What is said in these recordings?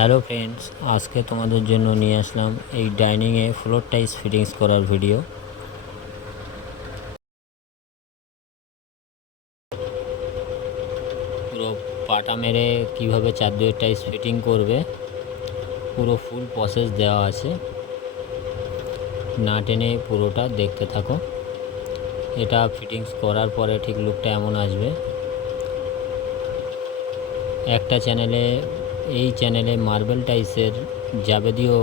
Hello friends, আজকে তোমাদের জন্য নিয়ে আসলাম এই ডাইনিংয়ে ফ্লোর টাইলস ফিটিংস করার ভিডিও। পুরো পাটা মেরে কীভাবে চার দুয়ের টাইলস ফিটিং করবে পুরো ফুল প্রসেস দেওয়া আছে। না টেনে পুরোটা দেখতে থাকো। এটা ফিটিংস করার পরে ঠিক লুকটা এমন আসবে। একটা চ্যানেলে এই চ্যানেলে মার্বেল টাইলসের যাবতীয়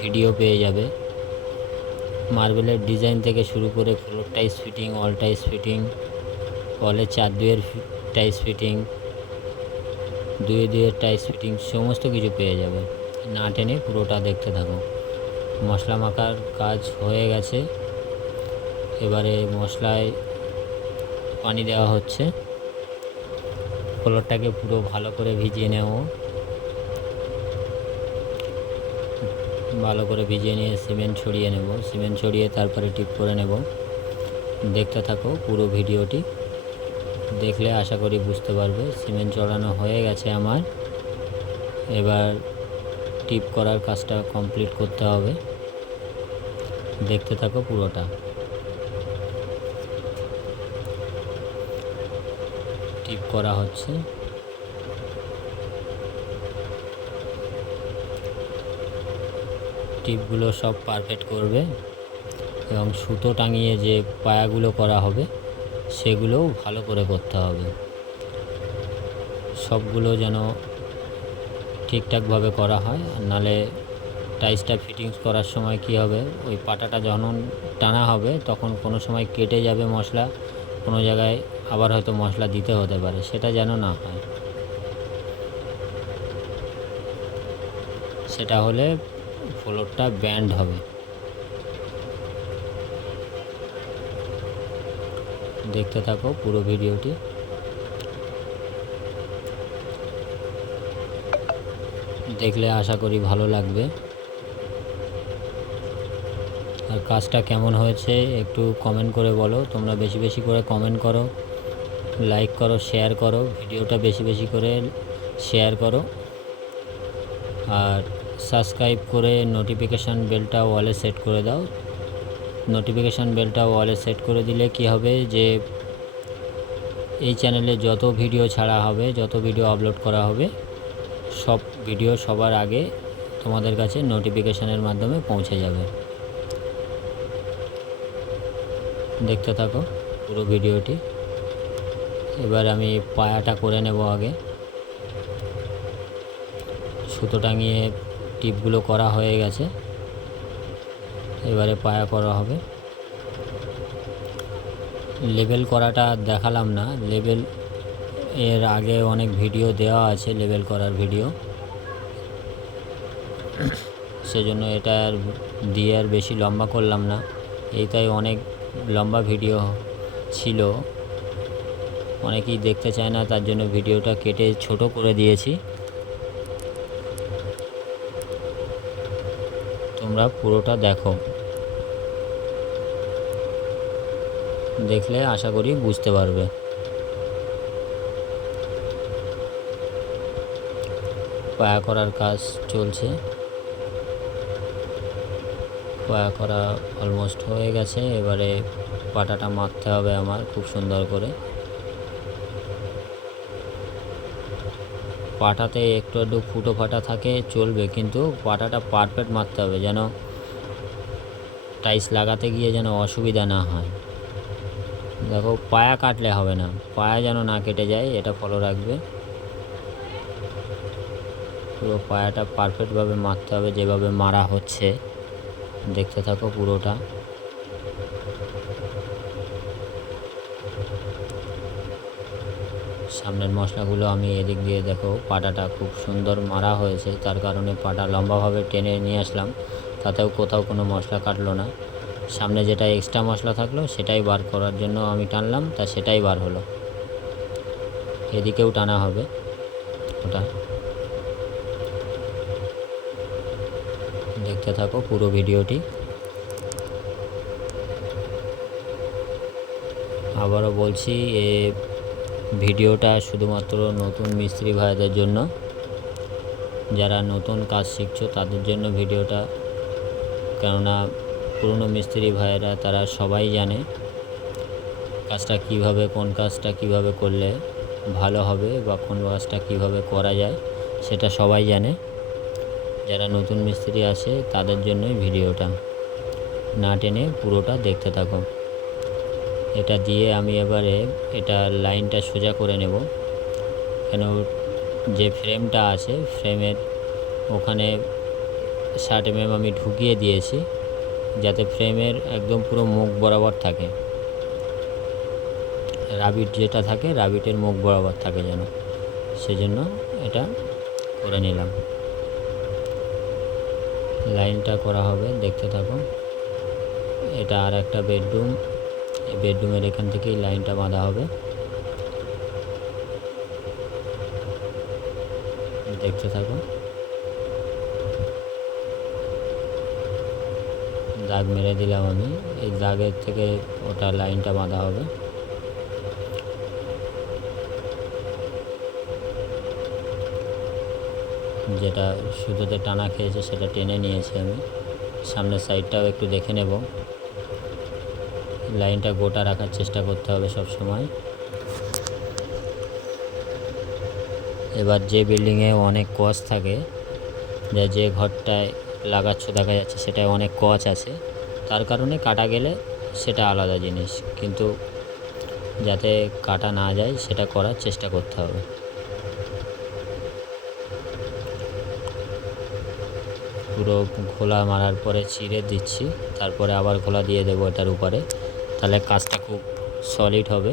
ভিডিও পেয়ে যাবে। মার্বেলের ডিজাইন থেকে শুরু করে floor tiles fitting, all tiles fitting, অলের চার দুয়ের টাইলস ফিটিং, দুয়ে দুয়ের টাইলস ফিটিং সমস্ত কিছু পেয়ে যাবে। না টেনে পুরোটা দেখতে থাকো। মশলা মাখার কাজ হয়ে গেছে, এবারে মশলায় পানি দেওয়া হচ্ছে। ফ্লোরটাকে পুরো ভালো করে ভিজিয়ে নেব। ভালো করে ভিজিয়ে নিয়ে সিমেন্ট ছড়িয়ে নেব। সিমেন্ট ছড়িয়ে তারপরে টিপ করে নেব। দেখতে থাকো পুরো ভিডিওটি, দেখলে আশা করি বুঝতে পারবে। সিমেন্ট চড়ানো হয়ে গেছে আমার, এবার টিপ করার কাজটা কমপ্লিট করতে হবে। দেখতে থাকো পুরোটা। টিপ করা হচ্ছে। টিপগুলো সব পারফেক্ট করবে এবং সুতো টাঙিয়ে যে পায়াগুলো করা হবে সেগুলোও ভালো করে করতে হবে। সবগুলো যেন ঠিকঠাকভাবে করা হয়, নালে টাইলসটা ফিটিংস করার সময় কি হবে, ওই পাটাটা যখন টানা হবে তখন কোনো সময় কেটে যাবে মশলা, কোনো জায়গায় আবার হয়তো মশলা দিতে হতে পারে, সেটা যেন না হয়। সেটা হলে ফ্লোরটা ব্যান্ড হবে। দেখতে থাকো পুরো ভিডিওটি। দেখলে আশা করি ভালো লাগবে। আর কাজটা কেমন হয়েছে একটু কমেন্ট করে বলো। তোমরা বেশি বেশি করে কমেন্ট করো, লাইক করো, শেয়ার করো। ভিডিওটা বেশি বেশি করে শেয়ার করো আর সাবস্ক্রাইব করে নোটিফিকেশান বেলটা ওয়ালে সেট করে দাও। নোটিফিকেশান বেলটা ওয়ালে সেট করে দিলে কি হবে যে এই চ্যানেলে যত ভিডিও ছাড়া হবে, যত ভিডিও আপলোড করা হবে, সব ভিডিও সবার আগে তোমাদের কাছে নোটিফিকেশানের মাধ্যমে পৌঁছে যাবে। দেখতে থাকো পুরো ভিডিওটি। এবার আমি পায়াটা করে নেব আগে। সুতো টাঙিয়ে টিপগুলো করা হয়ে গেছে, এবারে পায়া করা হবে। লেবেল করাটা দেখালাম না, লেবেল এর আগে অনেক ভিডিও দেওয়া আছে, লেবেল করার ভিডিও, সেজন্য এটা আর দিয়ে আর বেশি লম্বা করলাম না। এইটাই অনেক লম্বা ভিডিও ছিল, অনেকেই দেখতে চায় না, তার জন্য ভিডিওটা কেটে ছোট করে দিয়েছি। তোমরা পুরোটা দেখো, দেখলে আশা করি বুঝতে পারবে। পায়া করার কাজ চলছে। পায়া করা অলমোস্ট হয়ে গেছে, এবারে পাটাটা মাখতে হবে আমার খুব সুন্দর করে। পাটাতে একটু একটু ফুটো ফাটা থাকে চলবে, কিন্তু পাটাটা পারফেক্ট মারতে হবে, যেন টাইলস লাগাতে গিয়ে যেন অসুবিধা না হয়। দেখো পায়া কাটলে হবে না, পায়া যেন না কেটে যায়, এটা ফলো রাখবে। পুরো পায়াটা পারফেক্টভাবে মারতে হবে, যেভাবে মারা হচ্ছে। দেখতে থাকো পুরোটা। সামনের মশলাগুলো আমি এদিক দিয়ে দেখো, পাটাটা খুব সুন্দর মারা হয়েছে, তার কারণে পাটা লম্বাভাবে টেনে নিয়ে আসলাম, তাতেও কোথাও কোনো মশলা কাটলো না। সামনে যেটা এক্সট্রা মশলা থাকলো সেটাই বার করার জন্য আমি টানলাম, তা সেটাই বার হলো। এদিকেও টানা হবে ওটা। দেখতে থাকো পুরো ভিডিওটি। আবারও বলছি, ভিডিওটা শুধুমাত্র নতুন মিস্ত্রি ভাইদের জন্য। যারা নতুন কাজ শিখছো তাদের জন্য ভিডিওটা, কেননা পুরনো মিস্ত্রি ভাইয়েরা তারা সবাই জানে কাজটা কীভাবে, কোন কাজটা কীভাবে করলে ভালো হবে বা কোন কাজটা কীভাবে করা যায় সেটা সবাই জানে। যারা নতুন মিস্ত্রি আছে তাদের জন্যই ভিডিওটা, না টেনে পুরোটা দেখতে থাকো। এটা দিয়ে আমি এবারে এটা লাইনটা সোজা করে নেব, কেন যে ফ্রেমটা আছে ফ্রেমের ওখানে 60 mm আমি ঢুকিয়ে দিয়েছি, যাতে ফ্রেমের একদম পুরো মুখ বরাবর থাকে, রাবিট যেটা থাকে রাবিটের মুখ বরাবর থাকে যেন, সেজন্য এটা করে নিলাম। লাইনটা করা হবে, দেখতে থাকো। এটা আর একটা বেডরুম, এই বেডরুমের এখান থেকেই লাইনটা বাঁধা হবে, দেখতে থাকো। দাগ মেরে দিলাম আমি, এই দাগের থেকে ওটা লাইনটা বাঁধা হবে। যেটা সুতোতে টানা খেয়েছে সেটা টেনে নিয়েছি আমি। সামনের সাইডটাও একটু দেখে নেব, লাইনটা গোটা রাখার চেষ্টা করতে হবে সব সময়। এবার যে বিল্ডিংয়ে অনেক কচ থাকে, যে ঘরটায় লাগাচ্ছ দেখা যাচ্ছে সেটায় অনেক কচ আছে, তার কারণে কাটা গেলে সেটা আলাদা জিনিস, কিন্তু যাতে কাটা না যায় সেটা করার চেষ্টা করতে হবে। পুরো খোলা মারার পরে চিড়ে দিচ্ছি, তারপরে আবার খোলা দিয়ে দেবো এটার উপরে, তাহলে কাজটা খুব সলিড হবে,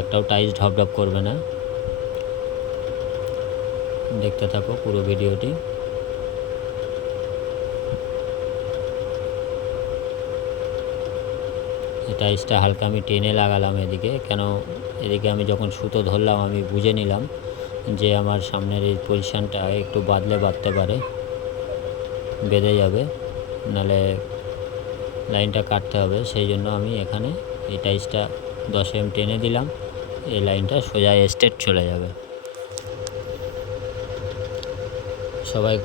একটাও টাইলস ঢপঢপ করবে না। দেখতে থাকো পুরো ভিডিওটি। টাইলসটা হালকা আমি টেনে লাগালাম এদিকে, কেন এদিকে আমি যখন সুতো ধরলাম আমি বুঝে নিলাম যে আমার সামনের এই পজিশানটা একটু বাঁধতে পারে, বেঁধে যাবে, নাহলে লাইনটা কাটতে হবে। সেই জন্য আমি এখানে এই টাইলসটা 10 mm টেনে দিলাম, এই লাইনটা সোজা স্ট্রেট চলে যাবে। সবাই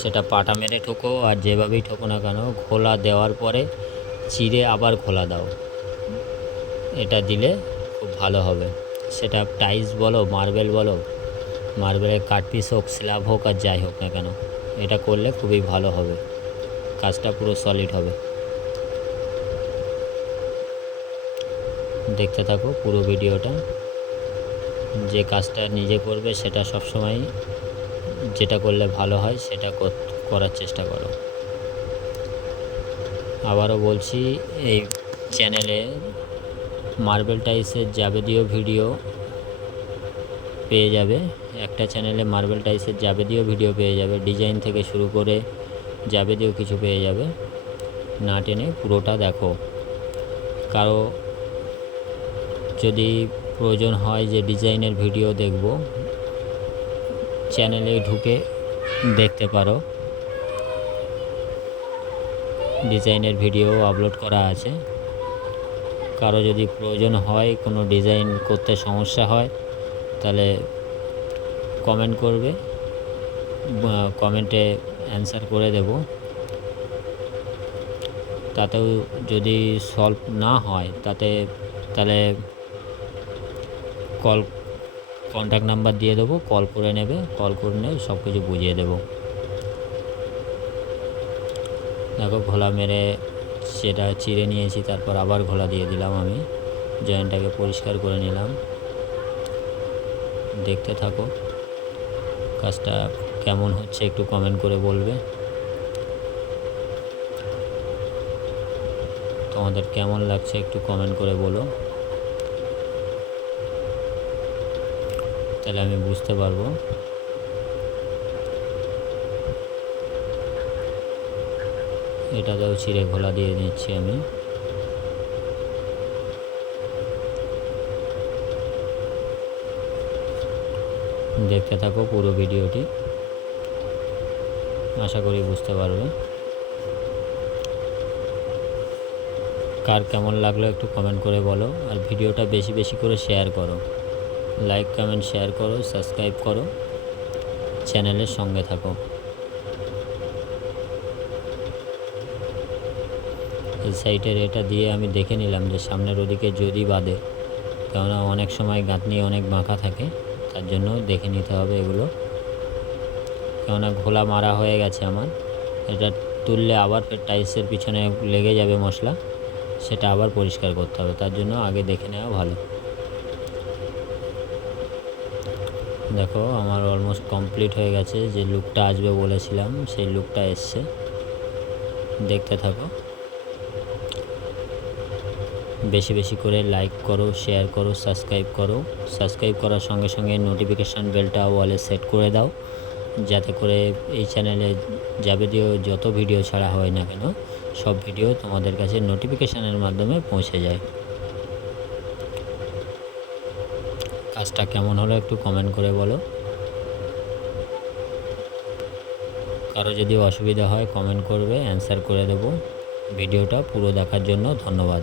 সেটা পাটা মেরে ঠোকো আর যেভাবেই ঠোকো না কেন, খোলা দেওয়ার পরে চিড়ে আবার খোলা দাও, এটা দিলে খুব ভালো হবে। সেটা টাইলস বলো, মার্বেল বলো, মার্বেলের কাটপিস হোক, স্ল্যাব হোক আর যাই হোক না কেন, এটা করলে খুবই ভালো হবে, কাজটা পুরো সলিড হবে। দেখতে থাকো পুরো ভিডিওটা। যে কাজটা নিজে করবে সেটা সবসময় যেটা করলে ভালো হয় সেটা করার চেষ্টা করো। আবারও বলছি, এই চ্যানেলে মার্বেল টাইলসের যাবতীয় ভিডিও পেয়ে যাবে, একটা চ্যানেলে মার্বেল টাইলসের যাবতীয় ভিডিও পেয়ে যাবে, ডিজাইন থেকে শুরু করে যাবতীয় কিছু পেয়ে যাবে। না টেনে পুরোটা দেখো। কারো যদি প্রয়োজন হয় যে ডিজাইনের ভিডিও দেখব, চ্যানেলে ঢুকে দেখতে পারো, ডিজাইনের ভিডিও আপলোড করা আছে। কারো যদি প্রয়োজন হয়, কোনো ডিজাইন করতে সমস্যা হয়, তাহলে কমেন্ট করবে, কমেন্টে অ্যান্সার করে দেব। তাতেও যদি সলভ না হয় তাহলে কন্ট্যাক্ট নাম্বার দিয়ে দেবো, কল করে নেবে, কল করে নিয়ে সব কিছু বুঝিয়ে দেবো। দেখো ঘোলা মেরে সেটা চিড়ে নিয়েছি, তারপর আবার ঘোলা দিয়ে দিলাম, আমি জয়েন্টটাকে পরিষ্কার করে নিলাম। দেখতে থাকো কাজটা কেমন হচ্ছে, একটু কমেন্ট করে বলবে তোমাদের কেমন লাগছে, একটু কমেন্ট করে বলো, তাহলে আমি বুঝতে পারবো। এটাতেও চিড়ে ঘোলা দিয়ে নিচ্ছি আমি। দেখতে থাকো পুরো ভিডিওটি, আশা করি বুঝতে পারবে। কার কেমন লাগলো একটু কমেন্ট করে বলো, আর ভিডিওটা বেশি বেশি করে শেয়ার করো, লাইক কমেন্ট শেয়ার করো, সাবস্ক্রাইব করো। চ্যানেলের সঙ্গে থাকো। এই সাইডের এটা দিয়ে আমি দেখে নিলাম যে সামনের ওদিকে যদি বাঁধে, কেননা অনেক সময় গাঁথনি অনেক বাঁকা থাকে, তার জন্য দেখে নিতে হবে এগুলো। কেননা ঘোলা মারা হয়ে গেছে আমার, এটা তুললে আবার ফের টাইলসের পিছনে লেগে যাবে মশলা, সেটা আবার পরিষ্কার করতে হবে, তার জন্য আগে দেখে নেওয়া ভালো। দেখো আমার অলমোস্ট কমপ্লিট হয়ে গেছে, যে লুকটা আসবে বলেছিলাম সেই লুকটা এসছে, দেখতে থাকো। বেশি বেশি করে লাইক করো, শেয়ার করো, সাবস্ক্রাইব করো। সাবস্ক্রাইব করার সঙ্গে সঙ্গে নোটিফিকেশান বেলটা ওয়ালে সেট করে দাও, যাতে করে এই চ্যানেলে যাবতীয় যত ভিডিও ছাড়া হয় না কেন সব ভিডিও তোমাদের কাছে নোটিফিকেশানের মাধ্যমে পৌঁছে যায়। কাজটা কেমন হলো একটু কমেন্ট করে বলো। কারো যদি অসুবিধা হয় কমেন্ট করবে, অ্যান্সার করে দেবো। ভিডিওটা পুরো দেখার জন্য ধন্যবাদ।